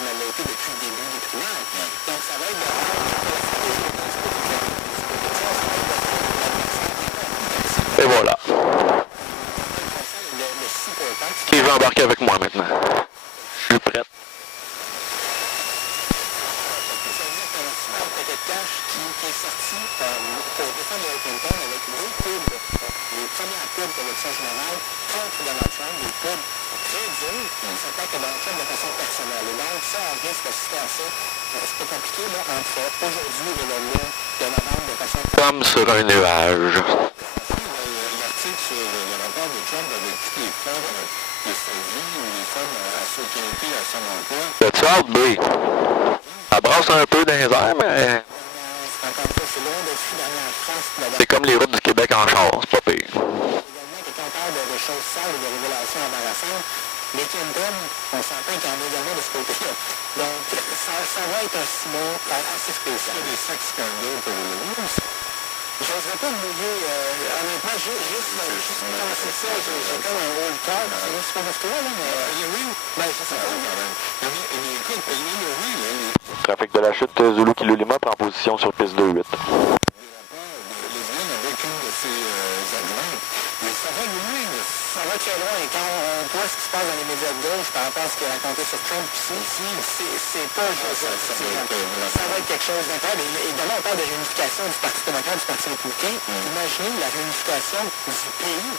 comme elle l'a été depuis le début des primaires. Donc, ça va être de Et voilà. Qui veut embarquer avec moi maintenant? Je suis prête. Qui est sorti pour défendre Hillary Clinton avec les pubs, les premières pubs d'élection générale contre Donald Trump, des pubs très durs, qui s'attaquent à Donald Trump de façon personnelle. Et donc, ça, on risque d'assister à ça. C'est pas compliqué, là, entre aujourd'hui et le mois de novembre de façon... Comme sur un nuage. L'article sur le rapport de Trump avec toutes les femmes de sa vie ou les femmes à son qualité, à son emploi. T'as-tu hâte, B? Ça brasse un peu dans les airs, mais... Encore une fois, c'est loin d'être dernière France. C'est comme les routes du Québec en char, c'est pas pire. Également, quand on parle de choses sales et de révélations embarrassantes, les Clinton, on s'entend qu'il y en a également de ce côté-là. Donc, ça va être un Simon assez spécial. Il y a des sex scandales pour le je n'oserais pas me mouiller. Honnêtement, juste penser ça, j'ai comme un old card. C'est pas parce que là, mais... Oui, ben, je sais pas. Mais écoute, oui, Trafic de la chute, Zulu Kilo Lima prend position sur piste 2-8. lesbienne avec une de ses adjointes. Mais ça va loin, ça va très loin. Et quand on voit ce qui se passe dans les médias de gauche par rapport à ce qui est raconté sur Trump ici, c'est pas juste ça. Ça va être quelque chose d'incroyable. Et demain, on parle de réunification du Parti démocrate, du Parti républicain. Imaginez la réunification du pays.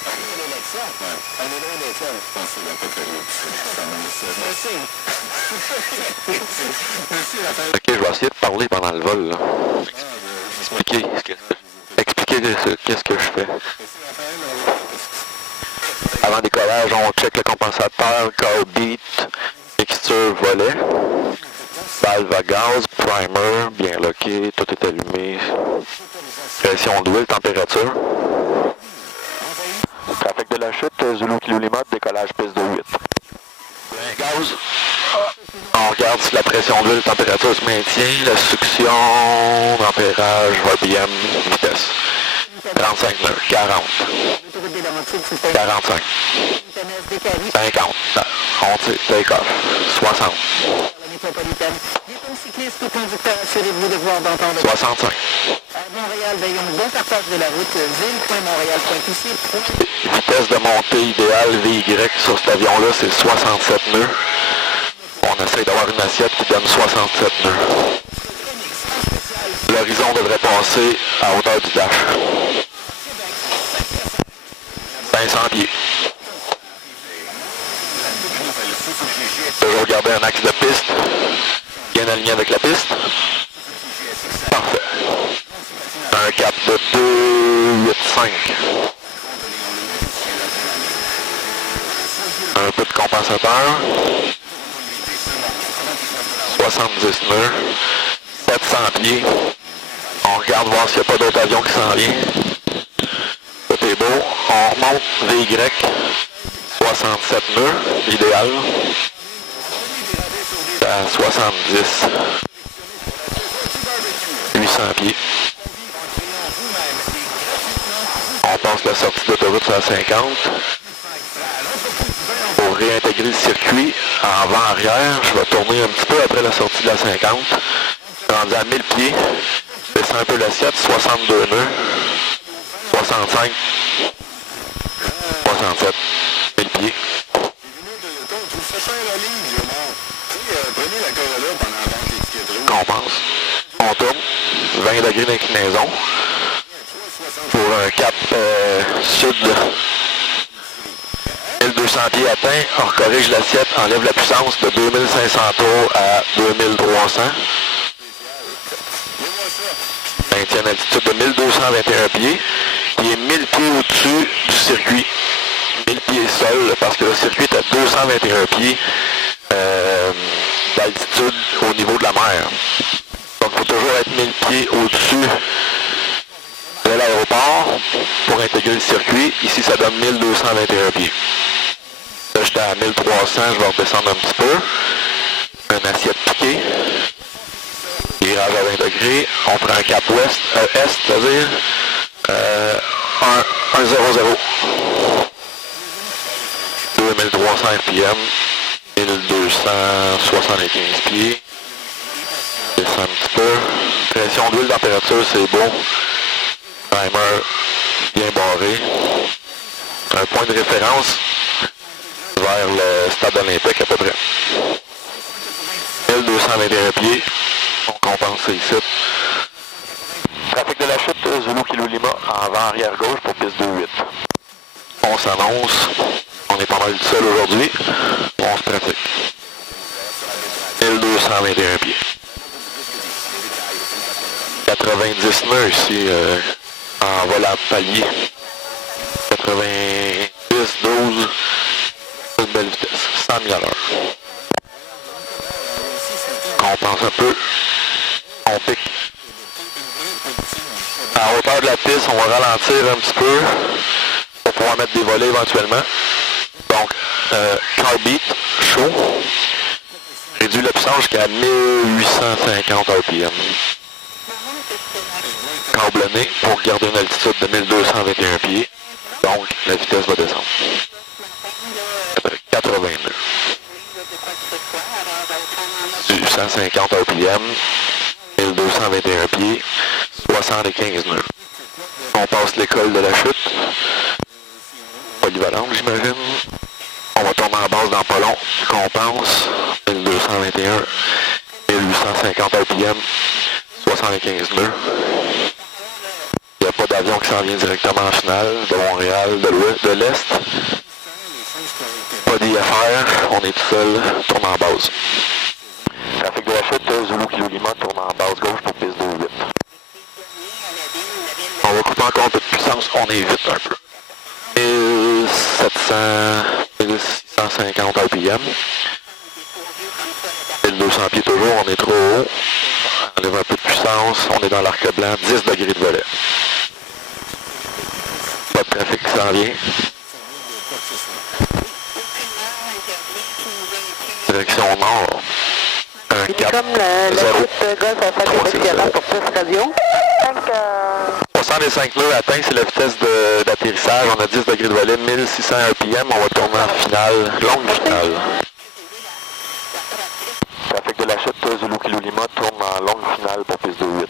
Après l'élection. On est loin d'être là. Je pense que c'est l'apocalypse. Merci. Merci, Raphaël. Ok, je vais essayer de parler pendant le vol, là. Expliquer qu'est-ce que je fais. Avant décollage, on check le compensateur, car beat, mixture volet, valve à gaz, primer, bien locké, tout est allumé, pression d'huile, température. Trafic de la chute, Zulu Kilo Lima, décollage piste de 8. Gaz. On regarde si la pression d'huile, température se maintient, la succion, ampérage, RPM, vitesse. 35 nœuds, 40. 45. 50. On tire, take off. 60. 65. Montréal, veillons bon partage de la route, ville.montréal.ici. Vitesse de montée idéale VY sur cet avion-là, c'est 67 nœuds. On essaie d'avoir une assiette qui donne 67 nœuds. L'horizon devrait passer à hauteur du dash. 500 pieds. Toujours garder un axe de piste, bien aligné avec la piste. Parfait. Un cap de 285. Un peu de compensateur. 70 nœuds. 700 pieds. On regarde voir s'il n'y a pas d'autres avions qui s'en viennent. Tout est beau. On remonte VY. 67 nœuds, l'idéal. À 70. 800 pieds. On passe la sortie d'autoroute à 50. Pour réintégrer le circuit en avant-arrière, je vais tourner un petit peu après la sortie de la 50. Rendu à 1000 pieds. Je descends un peu l'assiette, 62 nœuds. 65. 67. 1000 pieds. On pense. On tourne. 20 degrés d'inclinaison. Pour un cap sud. 1200 pieds atteints. On corrige l'assiette, enlève la puissance de 2500 tours à 2300. Maintient une altitude de 1221 pieds. Qui est 1000 pieds au-dessus du circuit. 1000 pieds sol, parce que le circuit est à 221 pieds d'altitude au niveau de la mer. Donc, il faut toujours être 1000 pieds au-dessus de l'aéroport pour intégrer le circuit. Ici, ça donne 1221 pieds. Là, j'étais à 1300, je vais redescendre un petit peu. Un assiette piqué. Virage à 20 degrés. On prend un cap ouest, est, c'est-à-dire 1-0-0. 2300 RPM, 1000 1275 pieds. Descend un petit peu. Pression d'huile, température, c'est bon. Timer bien barré. Un point de référence vers le stade olympique à peu près. 1221 pieds. On compense ici. Trafic de la chute, Zulu Kilo Lima, avant arrière gauche pour piste 2-8. On s'annonce. On est pas mal tout seul aujourd'hui. On se pratique. 1221 pieds. 90 nœuds ici en vol à palier. 90, 12, une belle vitesse. 100 000 à l'heure. On pense un peu. On pique. À hauteur de la piste, on va ralentir un petit peu pour pouvoir mettre des volets éventuellement. Donc, car beat, chaud. Réduit la puissance jusqu'à 1850 RPM. Câblonné pour garder une altitude de 1221 pieds. Donc, la vitesse va descendre. 82. Du 150 RPM, 1221 pieds, 75 nœuds. On passe l'école de la chute. Polyvalente, j'imagine. On va tourner en base dans pas long. Compense, 1221, 1850 RPM, 75 nœuds. Il n'y a pas d'avion qui s'en vient directement en finale, de Montréal, de l'ouest, de l'est. Pas d'IFR, on est tout seul, tourne en base. Trafic de la chute, Zulu Kilo Lima, tourne en base gauche pour piste 2-8. On va couper encore un peu de puissance, on évite un peu. 1700, 1650 RPM. 1200 pieds toujours, on est trop haut. On enlève un peu de puissance, on est dans l'arc blanc, 10 degrés de volet. Pas de trafic qui s'en vient. Direction nord. 1, 4, comme la 0. chute Golf à faire des pour plus radio. 65 nœuds atteints, c'est la vitesse d'atterrissage. On a 10 degrés de volet, 1600 RPM. On va tourner en finale, longue finale. Trafic de la chute, Zulu Kilo Lima tourne en longue finale pour piste 2-8.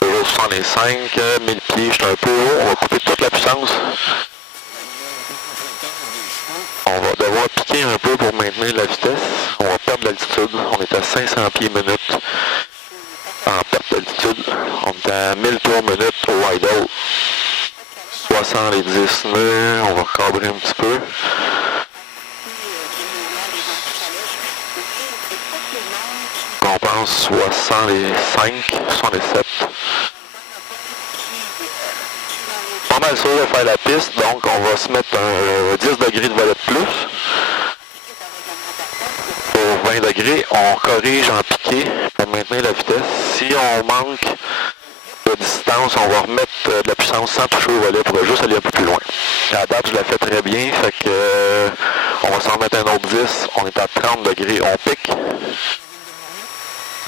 65, 1000 pieds, je suis un peu haut. On va couper toute la puissance. On va devoir piquer un peu pour maintenir la vitesse. On va perdre l'altitude. On est à 500 pieds minute en perte d'altitude. On est à 1000 tours minute au wide-out. 70 nœuds. On va recadrer un petit peu. On pense 65, 67. Pas mal sûr de faire la piste, donc on va se mettre un 10 degrés de volet de plus. Pour 20 degrés, on corrige en piqué pour maintenir la vitesse. Si on manque de distance, on va remettre de la puissance sans toucher au volet pour juste aller un peu plus loin. À la date, je la fais très bien, fait que on va s'en remettre un autre 10. On est à 30 degrés, on pique.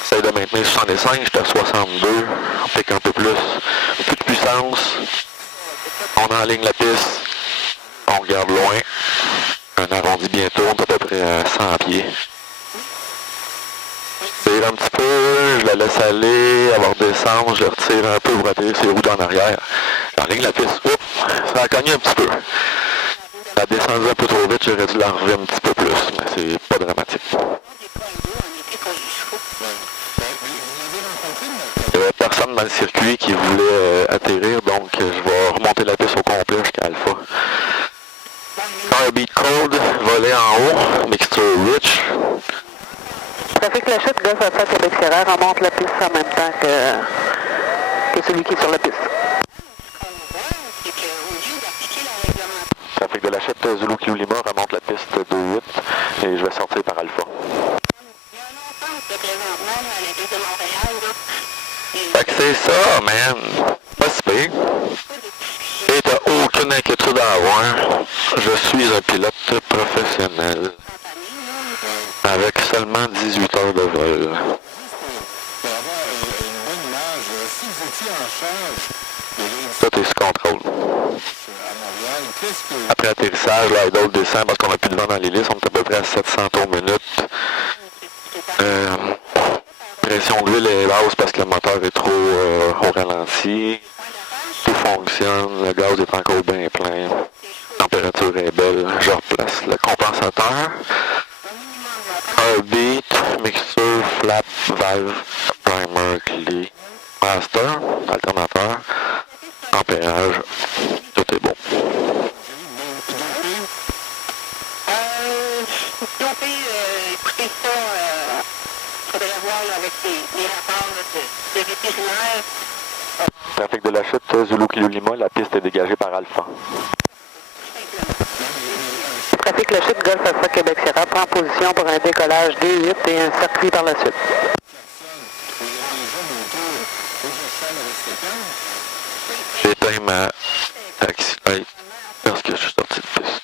J'essaie de maintenir 65, j'étais à 62. On pique un peu plus. Plus de puissance. On enligne la piste. On regarde loin. Un arrondi bientôt, on est à peu près à 100 pieds. Je tire un petit peu, je la laisse aller, elle va redescendre, je la retire un peu pour atterrir ses roues en arrière. J'enligne la piste. Oups, ça a cogné un petit peu. Ça a descendu un peu trop vite, j'aurais dû la relever un petit peu plus, mais c'est pas dramatique. Il n'y avait personne dans le circuit qui voulait atterrir, donc je vais remonter la piste au complet jusqu'à Alpha. Car beat cold, volet en haut, mixture rich. Trafic la chute, Golf à faire Québec Sierra remonte la piste en même temps que celui qui est sur la piste. Trafic de la chute, Zulu Kilo Lima remonte la piste 2-8 et je vais sortir par Alpha. Fait que c'est ça, man. Pas si pire. Et t'as aucune inquiétude à avoir. Je suis un pilote professionnel. Avec seulement 18 heures de vol. Pour avoir une bonne image, si vous étiez en charge Tout est sous contrôle. à Montréal, Après atterrissage, l'idle descend parce qu'on n'a plus de vent dans l'hélice. On est à peu près à 700 tours minute. Pression d'huile est basse parce que le moteur est trop au ralenti. Tout fonctionne, le gaz est encore bien plein. La température est belle. Je replace le compensateur. Heartbeat, mixture, flap, valve, primer, clé, master, alternateur, ampérage, tout est bon. Écoutez ça, il faudrait voir avec les rapports de vétérinaires. Trafic de la chute, Zulu Kilo Lima, la piste est dégagée par Alpha. Trafic la chute, Golf Alpha Québec Sierra, prend position pour un décollage D8 et un circuit par la suite. J'éteins ma taxi light parce que je suis sorti de piste.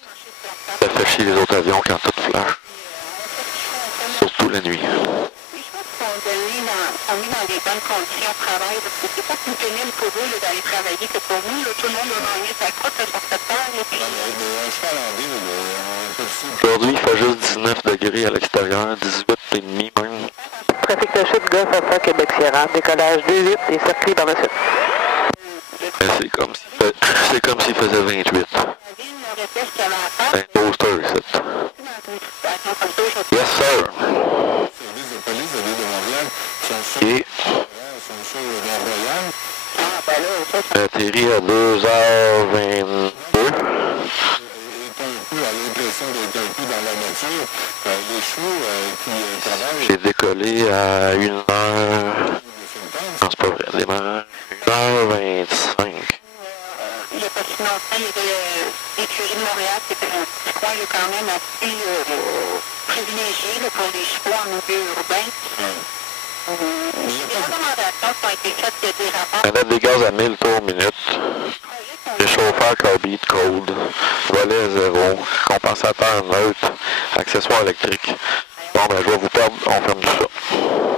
Ça fait chier les autres avions quand tout flash. Surtout la nuit. On est dans des bonnes conditions de travail, parce que c'est pas plus pénible pour eux d'aller travailler que pour nous. Là, tout le monde a gagné sa croûte sur cette terre. Aujourd'hui, il fait juste 19 degrés à l'extérieur, 18,5 même. Trafic de chute, Golf Alpha Québec Sierra, décollage D8 et circuit par la suite. C'est comme s'il faisait 28. C'est un poster, ici. Yes, sir. Et atterri à 2h22. J'ai décollé à 1h... Non, c'est pas vrai, démarrage 1h25. Il n'y a pas si longtemps, il y avait l'écurie de Montréal, qui était un petit coin quand même assez privilégié là, pour les chevaux en milieu urbain. Les recommandations qui ont été faites des rapports. On a des gaz à 1000 tours minute. Réchauffeur carbide cold. Volet à 0. Compensateur neutre. Accessoire électrique. Bon, ben, je vais vous perdre. On ferme tout ça.